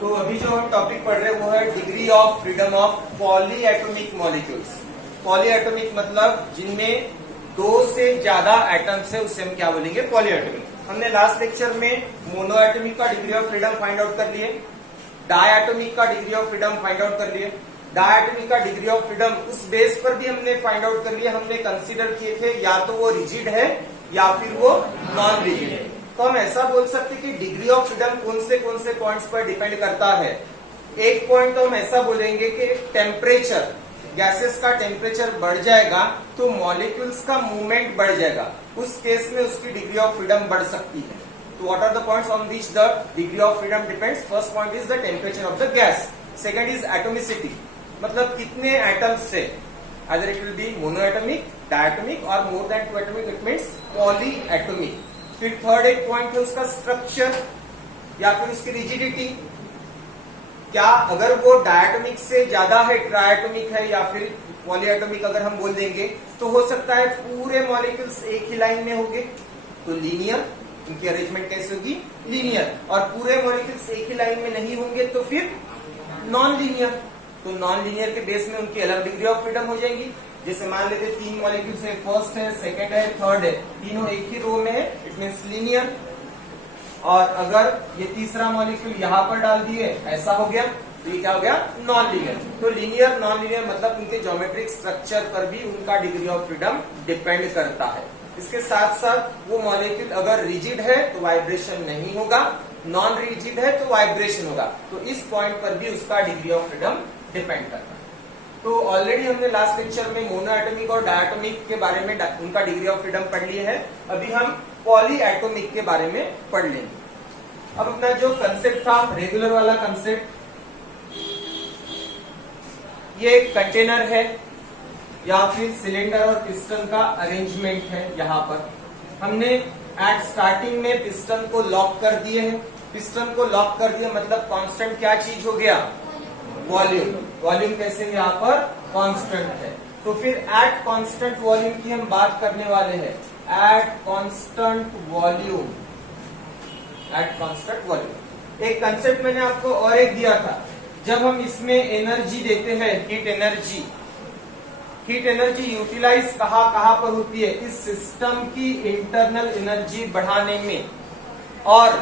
तो अभी जो हम टॉपिक पढ़ रहे हैं वो है degree of freedom of poly atomic molecules. Poly atomic मतलब जिनमें दो से ज्यादा एटम्स है उसे हम क्या बोलेंगे, पॉली एटॉमिक। हमने लास्ट लेक्चर में मोनो एटॉमिक का degree of freedom find out कर लिए, डायटोमिक का degree of freedom find out कर लिए। डायटोमिक का डिग्री ऑफ फ्रीडम उस बेस पर भी हमने फाइंड आउट कर लिया, हमने कंसीडर किए थे या तो वो रिजिड है या फिर वो नॉन रिजिड है। तो हम ऐसा बोल सकते कि डिग्री ऑफ फ्रीडम कौन से पॉइंट्स पर डिपेंड करता है। एक पॉइंट तो हम ऐसा बोलेंगे कि टेम्परेचर, गैसेस का टेम्परेचर बढ़ जाएगा तो मॉलिक्यूल्स का मूवमेंट बढ़ जाएगा, उस केस में उसकी डिग्री ऑफ फ्रीडम बढ़ सकती है। तो what are the points on which the degree of freedom depends? First point is the temperature of the gas, second is atomicity, मतलब कितने एटम्स से, either it will be monoatomic, diatomic और more than 2 atomic, it means polyatomic। फिर third एक point है उसका structure या फिर उसकी रिजिडिटी, क्या अगर वो डायटोमिक से ज्यादा है, ट्रायटोमिक है या फिर पॉलीएटोमिक अगर हम बोल देंगे तो हो सकता है पूरे मॉलिक्यूल्स एक ही लाइन में होंगे तो लीनियर, उनकी अरेंजमेंट कैसे होगी, लीनियर। और पूरे मॉलिक्यूल्स एक ही लाइन में नहीं होंगे तो फिर नॉन लीनियर। तो नॉन लीनियर के बेस में उनकी अलग डिग्री ऑफ फ्रीडम हो जाएंगी। जैसे मान लेते 3 मॉलिक्यूल्स है, फर्स्ट है, सेकंड है, थर्ड है, तीनों एक ही रो में है, इट मींस लीनियर। और अगर ये तीसरा मॉलिक्यूल यहाँ पर डाल दिए, ऐसा हो गया तो ये क्या हो गया, नॉन लीनियर। तो लीनियर नॉन लीनियर मतलब उनके ज्योमेट्रिक स्ट्रक्चर पर भी उनका डिग्री ऑफ फ्रीडम डिपेंड करता है। इसके साथ साथ वो मॉलिक्यूल अगर रिजिड है तो वाइब्रेशन नहीं होगा, नॉन रिजिड है तो वाइब्रेशन होगा। तो इस पॉइंट पर भी उसका डिग्री ऑफ फ्रीडम डिपेंड करता है। तो ऑलरेडी हमने लास्ट लेक्चर में मोनो एटॉमिक और डायटोमिक के बारे में उनका डिग्री ऑफ फ्रीडम पढ़ लिए है। अभी हम पॉली एटॉमिक के बारे में पढ़ लेंगे। अब अपना जो कंसेप्ट था, रेगुलर वाला कंसेप्ट, ये एक कंटेनर है या फिर सिलेंडर और पिस्टन का अरेंजमेंट है। यहाँ पर हमने एट स्टार्टिंग में पिस्टन को लॉक कर दिए हैं। पिस्टन को लॉक कर दिया मतलब कांस्टेंट क्या चीज हो गया, वॉल्यूम। वॉल्यूम कैसे यहाँ पर कांस्टेंट है। तो फिर एट कांस्टेंट वॉल्यूम की हम बात करने वाले हैं, eight constant volume, eight constant volume. एक कंसेप्ट मैंने आपको और एक दिया था, जब हम इसमें एनर्जी देते हैं, heat energy, heat energy utilise कहाँ पर होती है, इस सिस्टम की इंटरनल एनर्जी बढ़ाने में और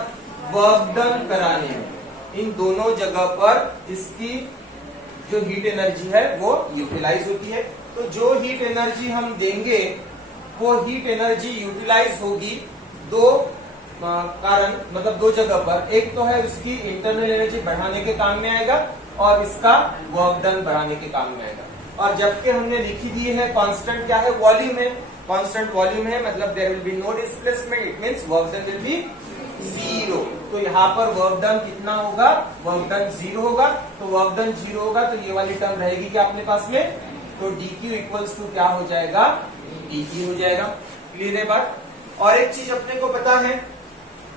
वर्क डन कराने में, इन दोनों जगह पर इसकी जो हीट एनर्जी है वो यूटिलाइज होती है। तो जो हीट एनर्जी हम देंगे वो हीट एनर्जी यूटिलाइज होगी दो कारण, मतलब दो जगह पर। एक तो है उसकी इंटरनल एनर्जी बढ़ाने के काम में आएगा और इसका वर्क डन बढ़ाने के काम में आएगा। और जबकि हमने लिखी दी है कांस्टेंट क्या है, वॉल्यूम है, कांस्टेंट वॉल्यूम है मतलब there will be no displacement, it means work done will be 0। तो यहाँ पर वर्क डन कितना होगा, वर्क डन 0 होगा। तो वर्क डन 0 होगा तो ये वाली टर्म रहेगी क्या अपने पास में, तो dq इक्वल्स टू क्या हो जाएगा, dt हो जाएगा। क्लियर है बात। और एक चीज अपने को पता है,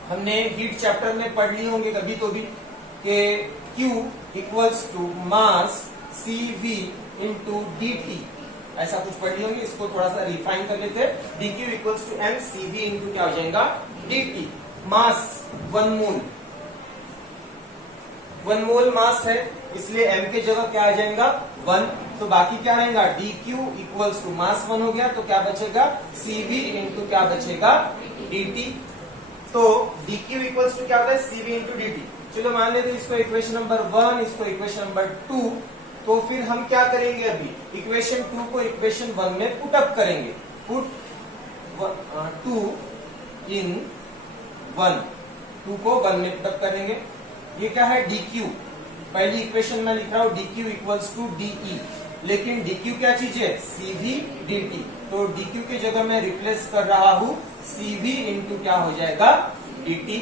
हमने हीट चैप्टर में पढ़ ली होंगे कभी तो भी, कि q equals to mass cv into dt, ऐसा कुछ पढ़ ली होंगी। इसको थोड़ा सा रिफाइन कर लेते हैं, dq equals to m cv into क्या हो जाएगा, dt। मास 1 मोल, 1 मोल मास है इसलिए m के जगह क्या आ जाएगा 1। तो बाकी क्या रहेगा, dq इक्वल्स टू मास 1 हो गया तो क्या बचेगा, cv इंटू क्या बचेगा, dt। तो dq इक्वल्स टू क्या होता है, cv इंटू dt। चलो मान लेते इसको इक्वेशन नंबर 1, इसको इक्वेशन नंबर 2। तो फिर हम क्या करेंगे, अभी इक्वेशन 2 को इक्वेशन 1 में पुट अप करेंगे, पुट 2 इन 1, 2 को 1 में पुट अप करेंगे। ये क्या है, dq, पहली इक्वेशन में लिख रहा हूं dq इक्वल्स टू de, लेकिन dq क्या चीज है, cv dt। तो dq के जगह मैं रिप्लेस कर रहा हूं cv इंटू क्या हो जाएगा, dt।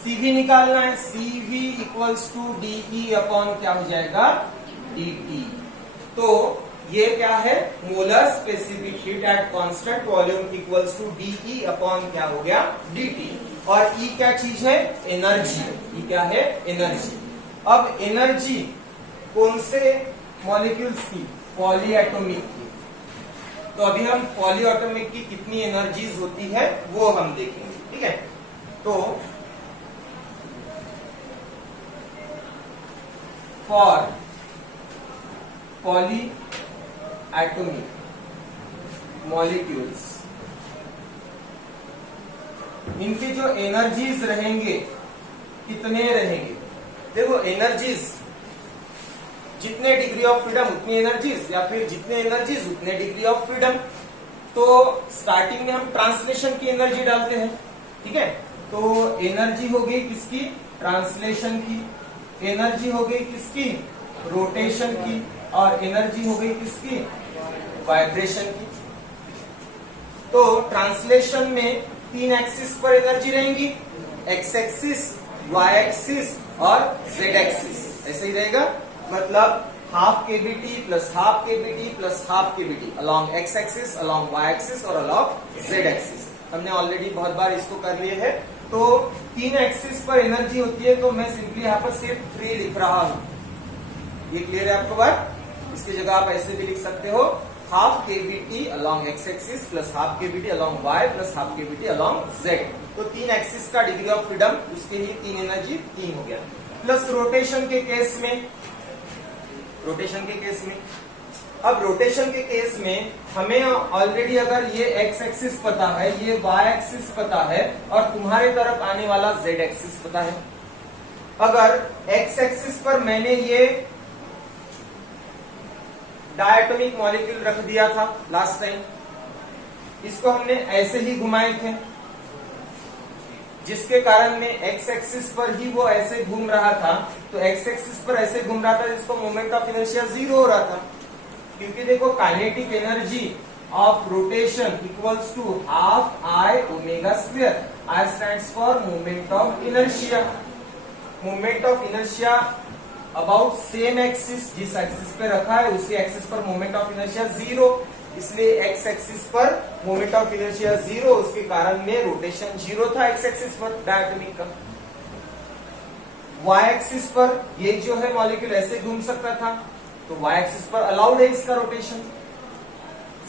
cv निकालना है, cv equals to de upon क्या हो जाएगा, dt। तो ये क्या है, molar specific heat at constant volume equals to de upon क्या हो गया, dt। और E क्या चीज है, एनर्जी। E क्या है, एनर्जी। अब एनर्जी कौन से मॉलिक्यूल्स की, पॉलीएटॉमिक की। तो अभी हम पॉलीएटॉमिक की कितनी एनर्जीज होती है वो हम देखेंगे, ठीक है। तो फॉर पॉली एटॉमिक मॉलिक्यूल्स, इनके जो एनर्जीज रहेंगे कितने रहेंगे? देखो एनर्जीज, जितने डिग्री ऑफ फ्रीडम उतनी एनर्जीज, या फिर जितने एनर्जीज उतने डिग्री ऑफ फ्रीडम। तो स्टार्टिंग में हम ट्रांसलेशन की एनर्जी डालते हैं, ठीक है। तो एनर्जी हो गई किसकी? ट्रांसलेशन की। एनर्जी हो गई किसकी? रोटेशन की। और एनर्जी हो गई किसकी? वाइब्रेशन की। तो ट्रांसलेशन में 3 एक्सिस पर एनर्जी रहेंगी, एक्स एक्सिस, वाई एक्सिस और जेड एक्सिस। ऐसे ही रहेगा, मतलब half KBT plus half KBT plus half KBT along X axis, along Y axis और अलोंग जेड एक्सिस। हमने ऑलरेडी बहुत बार इसको कर लिए है। तो 3 एक्सिस पर एनर्जी होती है, तो मैं सिंपली यहाँ पर सिर्फ 3 लिख रहा हूं। ये क्लियर है आपको बात? इसकी जगह आप ऐसे भी लिख सकते हो, half KBT along X axis plus half KBT along Y plus half KBT along Z. तो 3 एक्सिस का डिग्री ऑफ फ्रीडम, उसके लिए 3 एनर्जी 3 हो गया। प्लस रोटेशन के केस में, रोटेशन के केस में, अब रोटेशन के केस में हमें ऑलरेडी अगर ये एक्स एक्सिस पता है, ये वाई एक्सिस पता है और तुम्हारे तरफ आने वाला जेड एक्सिस पता है। अगर एक्स एक्सिस पर मैंने ये डायटोमिक मॉलिक्यूल रख दिया था लास्ट टाइम, इसको हमने ऐसे ही घुमाए थे, जिसके कारण में एक्स एक्सिस पर ही वो ऐसे घूम रहा था। तो एक्स एक्सिस पर ऐसे घूम रहा था जिसको मोमेंट ऑफ इनर्शिया 0 हो रहा था, क्योंकि देखो kinetic energy of rotation equals to half I omega square. I stands for moment of inertia. Moment of inertia about same axis, जिस एक्सिस पे रखा है उसी एक्सिस पर मोमेंट ऑफ इनर्शिया 0, इसलिए एक्स एक्सिस पर मोमेंट ऑफ इनर्शिया 0, उसके कारण में रोटेशन 0 था एक्स एक्सिस पर डायटोमिक का। वाई एक्सिस पर ये जो है मॉलिक्यूल ऐसे घूम सकता था, तो वाई एक्सिस पर अलाउड है इसका रोटेशन।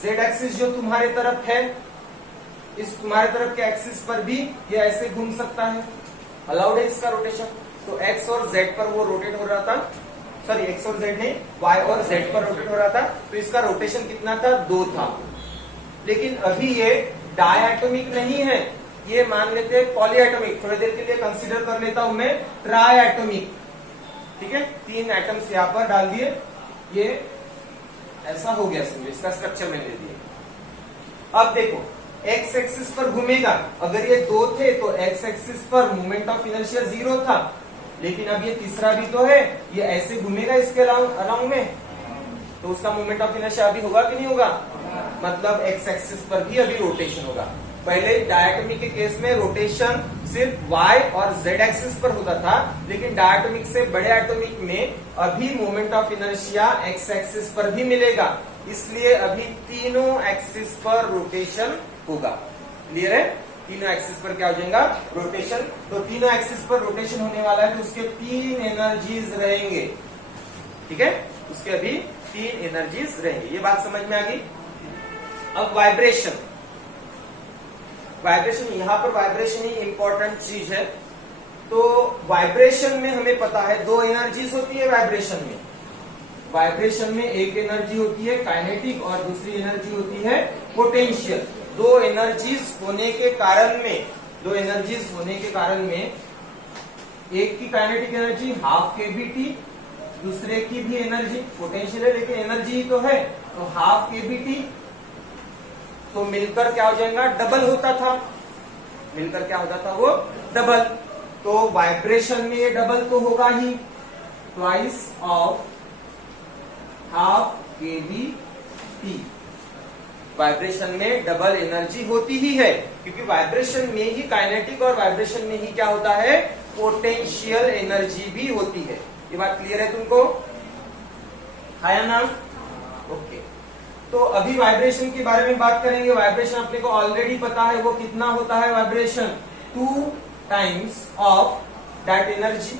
जेड एक्सिस जो तुम्हारे तरफ है, इस तुम्हारे तरफ के एक्सिस पर भी ये ऐसे घूम सकता है, अलाउड है इसका रोटेशन। तो एक्स और जेड पर वो रोटेट हो रहा था, सॉरी एक्स और जेड नहीं, वाई और जेड पर रोटेट हो रहा था, तो इसका रोटेशन कितना था? 2 था। लेकिन अभी ये डायटोमिक नहीं है, ये मान लेते हैं पॉलीएटॉमिक। थोड़ी देर के लिए कंसीडर कर लेता हूं मैं ट्राइएटॉमिक, ठीक है। 3 एटम्स यहां पर डाल दिए, ये ऐसा हो गया, समझो इसका स्ट्रक्चर मैंने दे दिया। अब देखो एक्स एक्सिस पर घूमेगा, अगर ये 2 थे तो एक्स एक्सिस पर मोमेंट ऑफ इनर्शिया 0 था, लेकिन अब ये तीसरा भी तो है, ये ऐसे घूमेगा इसके अराउंड में, तो उसका मोमेंट ऑफ इनर्शिया अभी होगा कि नहीं होगा? मतलब एक्स एक्सिस पर भी अभी रोटेशन होगा। पहले डायटोमिक के केस में रोटेशन सिर्फ वाई और जेड एक्सिस पर होता था, लेकिन डायटोमिक से बड़े एटॉमिक में अभी moment of inertia x axis पर भी मिलेगा, इसलिए अभी तीनों एक्सिस पर रोटेशन होगा। क्लियर है? तीनों एक्सिस पर क्या हो जाएगा? रोटेशन। तो तीनों एक्सिस पर रोटेशन होने वाला है, तो उसके 3 एनर्जीज रहेंगे, ठीक है। उसके अभी 3 एनर्जीज रहेंगे। ये बात समझ में आ गई? अब वाइब्रेशन, वाइब्रेशन यहां पर वाइब्रेशन ही इंपॉर्टेंट चीज है। तो वाइब्रेशन में हमें पता है 2 एनर्जीज होती है वाइब्रेशन में। वाइब्रेशन में एक एनर्जी होती है काइनेटिक और दूसरी एनर्जी होती है पोटेंशियल। 2 एनर्जीज होने के कारण में एक की काइनेटिक एनर्जी हाफ केबीटी, दूसरे की भी एनर्जी पोटेंशियल है, लेकिन एनर्जी तो है, तो हाफ केबीटी, तो मिलकर क्या हो जाएगा? डबल होता था। मिलकर क्या होता था? वो डबल। तो वाइब्रेशन में ये डबल तो होगा ही, twice of half KBT. Vibration में डबल एनर्जी होती ही है, क्योंकि वाइब्रेशन में ही काइनेटिक और वाइब्रेशन में ही क्या होता है? पोटेंशियल एनर्जी भी होती है। ये बात क्लियर है तुमको? है ना? ओके। तो अभी वाइब्रेशन के बारे में बात करेंगे। वाइब्रेशन अपने को ऑलरेडी पता है, वो कितना होता है vibration? 2 times of that energy,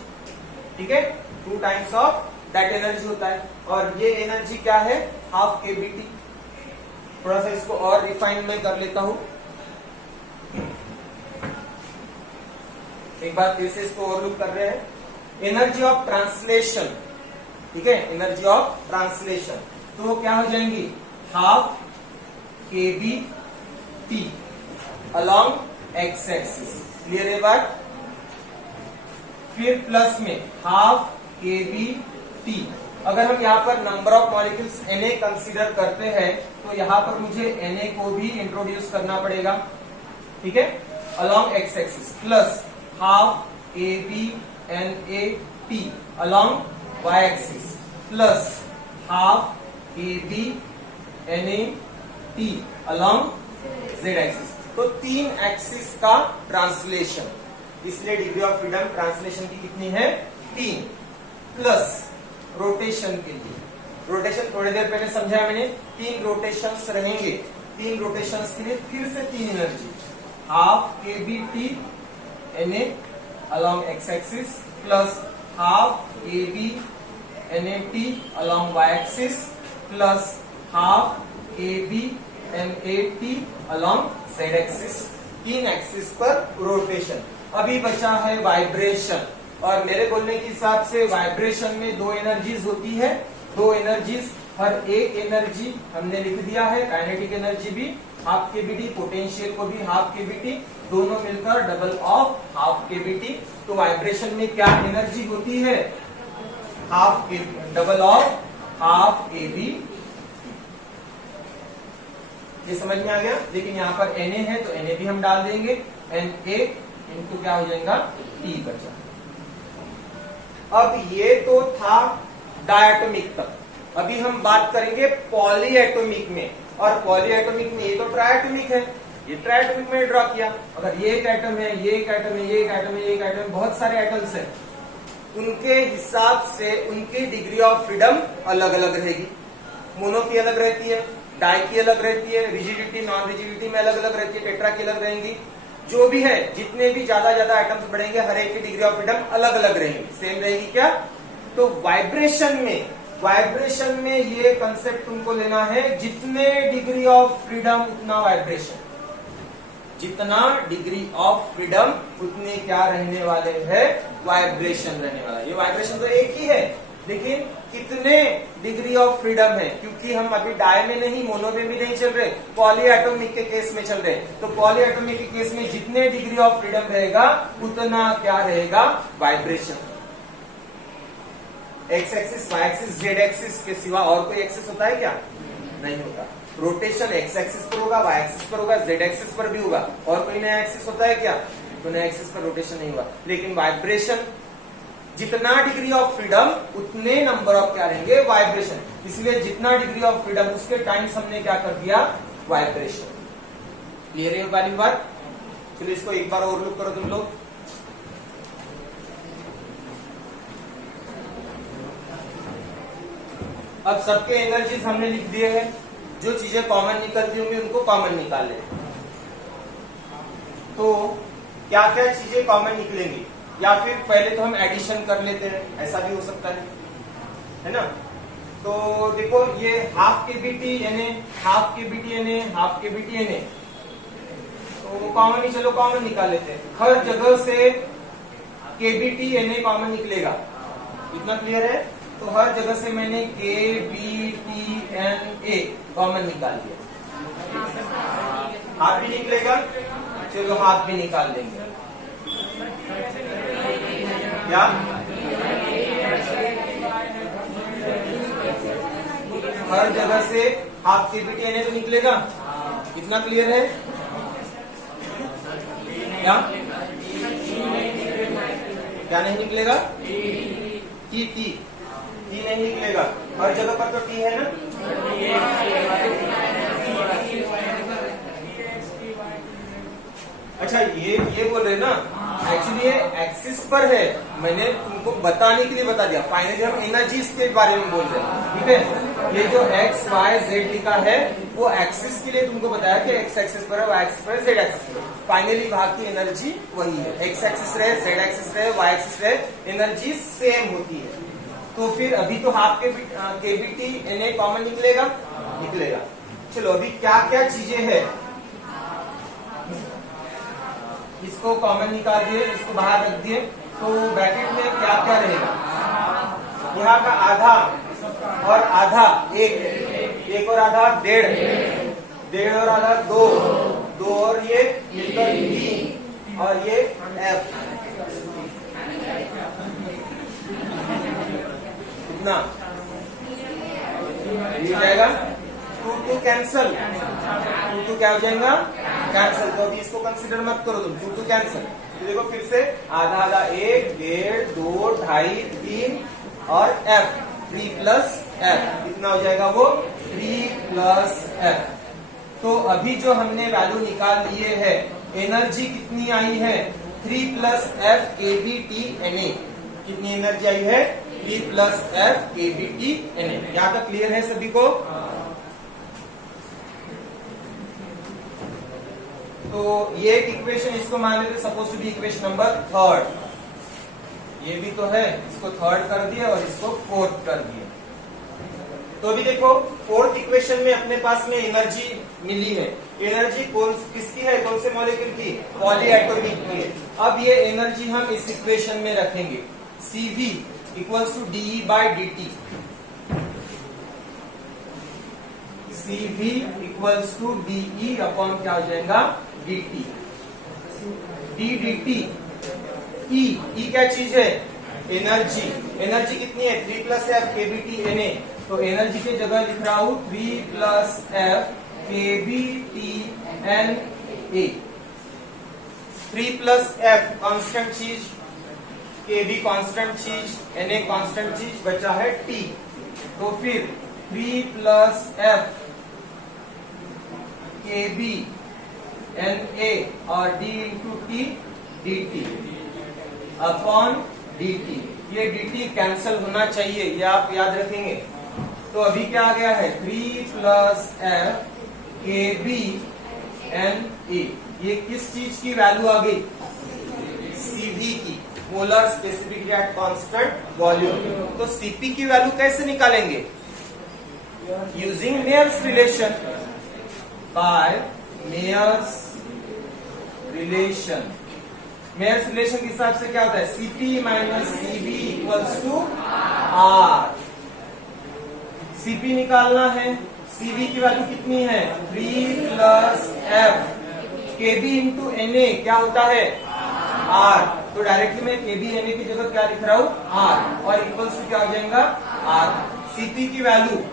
ठीक है। 2 टाइम्स ऑफ दैट एनर्जी होता है, और ये एनर्जी क्या है? Half KBT. थोड़ा सा इसको और रिफाइन में कर लेता हूं, एक बार फिर से इसको और लुक कर रहे हैं। एनर्जी ऑफ ट्रांसलेशन, ठीक है, एनर्जी ऑफ ट्रांसलेशन। तो वो क्या हो जाएंगी, half kBT along x axis. Clear है बात। फिर प्लस में हाफ kBT। अगर हम यहाँ पर number of molecules Na consider करते हैं तो यहाँ पर मुझे Na को भी इंट्रोड्यूस करना पड़ेगा, ठीक है, along x axis, plus half KBNaT along y axis, plus half KBNaT along z axis. तो 3 एक्सिस का ट्रांसलेशन, इसलिए डिग्री ऑफ फ्रीडम ट्रांसलेशन की कितनी है, 3, प्लस रोटेशन के लिए, रोटेशन थोड़ी देर पहले समझाया मैंने, 3 रोटेशंस रहेंगे, 3 रोटेशंस के लिए फिर से 3 energy, half kBT Na along x axis plus half kBNaT along y axis plus half kBNaT along z axis। 3 axis पर रोटेशन। अभी बचा है वाइब्रेशन, और मेरे बोलने के हिसाब से वाइब्रेशन में 2 एनर्जीज होती है, 2 एनर्जीज, हर एक एनर्जी हमने लिख दिया है, काइनेटिक एनर्जी भी हाफ kBT, पोटेंशियल को भी हाफ kBT, दोनों मिलकर डबल ऑफ हाफ kBT। तो वाइब्रेशन में क्या एनर्जी होती है, half kBT, double of half kBT। ये समझ में आ गया। लेकिन यहाँ पर Na है तो Na भी हम डाल देंगे, Na इनटू क्या हो जाएगा, T बचा। अब ये तो था डायटोमिक तक। अभी हम बात करेंगे पॉलीएटॉमिक में, और पॉलीएटॉमिक में ये तो ट्राइएटॉमिक है, ये ट्राइएटॉमिक में ड्रॉ किया। अगर ये एक एटम है, ये एक एटम है, ये एक एटम है, ये एक एटम है, बहुत सारे एटम्स हैं, उनके हिसाब से उनकी डिग्री ऑफ फ्रीडम अलग अलग रहेगी। मोनो की अलग रहती है, डाई की अलग रहती है, रिजिडिटी नॉन रिजिडिटी में अलग अलग रहती है, टेट्रा की अलग रहेंगी। जो भी है, जितने भी ज्यादा एटम्स बढ़ेंगे, हर एक की डिग्री ऑफ फ्रीडम अलग अलग रहेगी, सेम रहेगी क्या। तो वाइब्रेशन में ये कंसेप्ट तुमको लेना है, जितने डिग्री ऑफ फ्रीडम उतना वाइब्रेशन, जितना डिग्री ऑफ फ्रीडम उतने क्या रहने वाले हैं, वाइब्रेशन रहने वाला। ये वाइब्रेशन तो एक ही है, लेकिन कितने डिग्री ऑफ फ्रीडम है, क्योंकि हम अभी डाई में नहीं, मोनो में भी नहीं चल रहे, पॉलीएटॉमिक के केस में चल रहे। तो पॉलीएटॉमिक के केस में जितने डिग्री ऑफ फ्रीडम रहेगा उतना क्या रहेगा, vibration. X axis, Y axis, Z axis के सिवा और कोई एक्सिस होता है क्या, नहीं होता। रोटेशन एक्स एक्सिस पर होगा, वाई एक्सिस पर होगा, जेड एक्सिस पर भी होगा, और कोई नया एक्सिस होता है क्या, तो नया एक्सिस पर रोटेशन नहीं हुआ। लेकिन वाइब्रेशन, जितना डिग्री ऑफ फ्रीडम उतने नंबर ऑफ क्या रहेंगे, वाइब्रेशन। इसलिए जितना डिग्री ऑफ फ्रीडम उसके टाइम्स हमने क्या कर दिया, वाइब्रेशन। क्लियर है वाली बात। चलो इसको एक बार और लुक करो तुम लोग। अब सबके एनर्जीज हमने लिख दिए हैं, जो चीजें कॉमन निकलती होंगी उनको कॉमन निकाल ले। तो क्या क्या चीजें कॉमन निकलेंगी, या फिर पहले तो हम एडिशन कर लेते हैं, ऐसा भी हो सकता है ना। तो देखो ये half kBT Na, half kBT Na, half kBT Na, तो कॉमन ही, चलो कॉमन निकाल लेते हैं। हर जगह से kBT Na कॉमन निकलेगा, इतना क्लियर है। तो हर जगह से मैंने kBT Na कॉमन निकाल दिया। हाफ भी निकलेगा, चलो हाफ भी निकाल देंगे। क्या हर जगह से हाफ kBT Na तो निकलेगा, इतना क्लियर है क्या, क्या नहीं निकलेगा, टी नहीं निकलेगा, हर जगह पर तो टी है ना। अच्छा ये बोल रहे ना, एक्चुअली ये एक्सिस पर है, मैंने तुमको बताने के लिए बता दिया। फाइनली हम एनर्जीज के बारे में बोल रहे हैं, ठीक है। ये जो एक्स वाई जेड लिखा है वो एक्सिस के लिए तुमको बताया कि एक्स एक्सिस पर है, वाई एक्सिस पर है, जेड एक्सिस पर है। फाइनली वहां की एनर्जी वही है, एक्स एक्सिस रहे, जेड एक्सिस रहे, वाई एक्सिस रहे, एनर्जी सेम होती है। तो फिर अभी तो हाफ kBT Na कॉमन निकलेगा। चलो अभी क्या क्या चीजें हैं, इसको कॉमन निकाल दिए, इसको बाहर रख दिए, तो ब्रैकेट में क्या क्या रहेगा, यहाँ का आधा और आधा एक और आधा डेढ़ और आधा दो और ये मिलकर 3 और ये F कितना ये जाएगा 2 कैंसल 2 क्या हो जाएगा कैंसल। तो अभी इसको कंसीडर मत करो तुम 2 कैंसल। तो देखो फिर से आधा आधा 1 1.5 2 2.5 3 और F 3 प्लस F कितना हो जाएगा वो 3 प्लस F। तो अभी जो हमने वैल्यू निकाल लिए है एनर्जी कितनी आई है 3 प्लस F kBT Na। कितनी एनर्जी आई है 3 प्लस F kBT Na। यहां तक क्लियर है सभी को। तो ये एक इक्वेशन इसको मान लेते suppose to be equation number 3। ये भी तो है, इसको 3rd कर दिया और इसको 4th कर दिया। तो अभी देखो 4th इक्वेशन में अपने पास में एनर्जी मिली है। एनर्जी किसकी है, कौन से मॉलिक्यूल की, पॉलीएटॉमिक की है। अब ये एनर्जी हम इस इक्वेशन में रखेंगे CV equals to DE by DT। CV equals to DE upon क्या हो जाएगा DT। DT E क्या चीज है एनर्जी। एनर्जी कितनी है 3 प्लस F kBT Na। तो एनर्जी की जगह लिख रहा हूं 3 plus F kBT Na। 3 plus F constant चीज, kB कांस्टेंट चीज, Na कांस्टेंट चीज, बचा है T। तो फिर 3 प्लस F kB Na और D into T dt upon dt। ये dt कैंसल होना चाहिए, ये आप याद रखेंगे। तो अभी क्या आ गया है 3 प्लस F kB Na। ये किस चीज की वैल्यू आ गई CV की, molar specific at constant volume. तो Cp की वैल्यू कैसे निकालेंगे using Mayer's relation. By Mayer's relation. Mayer's relation के हिसाब से क्या होता है Cp minus Cv equals to R। Cp निकालना है, Cv की वैल्यू कितनी है 3 plus F kB into Na क्या होता है R। तो डायरेक्टली मैं kB Na की जगह क्या लिख रहा हूं R और इक्वल्स टू क्या हो जाएगा R। Cp की वैल्यू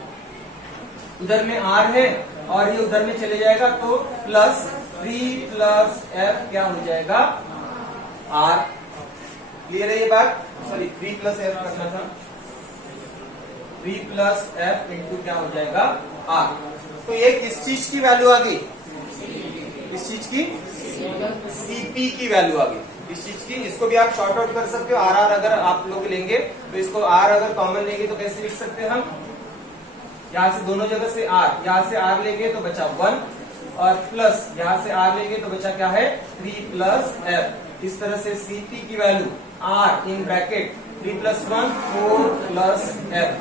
उधर में R है और ये उधर में चले जाएगा तो प्लस 3 प्लस F क्या हो जाएगा R। क्लियर है ये बात। सॉरी 3 प्लस F करना था, 3 प्लस F इंटू क्या हो जाएगा R। तो ये किस चीज की वैल्यू आ गई, किस चीज की Cp की वैल्यू आ गई इस चीज की। इसको भी आप शॉर्ट आउट कर सकते हो RR अगर आप लोग लेंगे तो इसको R अगर कॉमन लेंगे तो कैसे लिख सकते हैं हम, यहां से दोनों जगह से R, यहां से R लेंगे तो बचा 1 और प्लस यहां से R लेंगे तो बचा क्या है 3 प्लस F। इस तरह से Cp की value R in bracket 3 plus 1 4 plus F।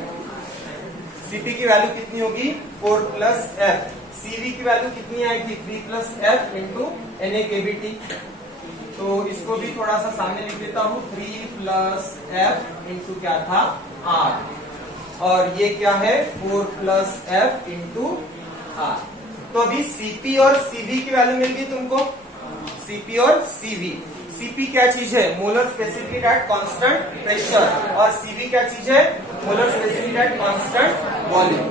Cp की वैल्यू कितनी होगी 4 प्लस F। Cv की वैल्यू कितनी आएगी 3 plus F into Na kBT। तो इसको भी थोड़ा सा सामने लिख देता हूं 3 प्लस F इंटू क्या था R और ये क्या है 4 प्लस F इंटू R। तो अभी Cp और Cv की वैल्यू मिल गई तुमको, Cp और Cv। Cp क्या चीज है molar specific at constant pressure और Cv क्या चीज है molar specific at constant volume.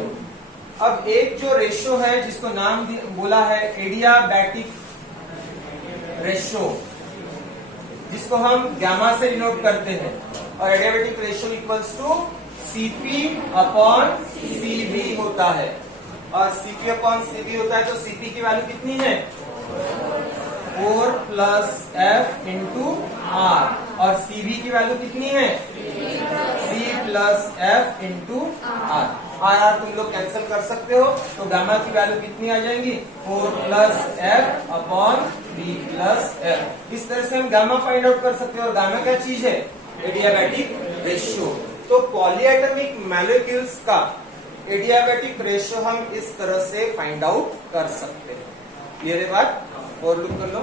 अब एक जो रेशियो है जिसको नाम बोला है एडियाबैटिक रेशियो, जिसको हम गामा से डिनोट करते हैं और adiabatic ratio equals to Cp upon Cv होता है और Cp अपॉन Cv होता है। तो Cp की वैल्यू कितनी है 4 प्लस F इंटू R और Cv की वैल्यू कितनी है C plus F into R। R तुम लोग कैंसिल कर सकते हो तो गामा की वैल्यू कितनी आ जाएंगी 4 plus F upon 3 plus F। इस तरह से हम गामा फाइंड आउट कर सकते हैं और गामा क्या चीज है एडियाबैटिक रेशियो। तो पॉलीएटॉमिक मॉलिक्यूल्स का एडियाबैटिक रेशियो हम इस तरह से फाइंड आउट कर सकते हैं। क्लियर है बात, और लुक कर लो।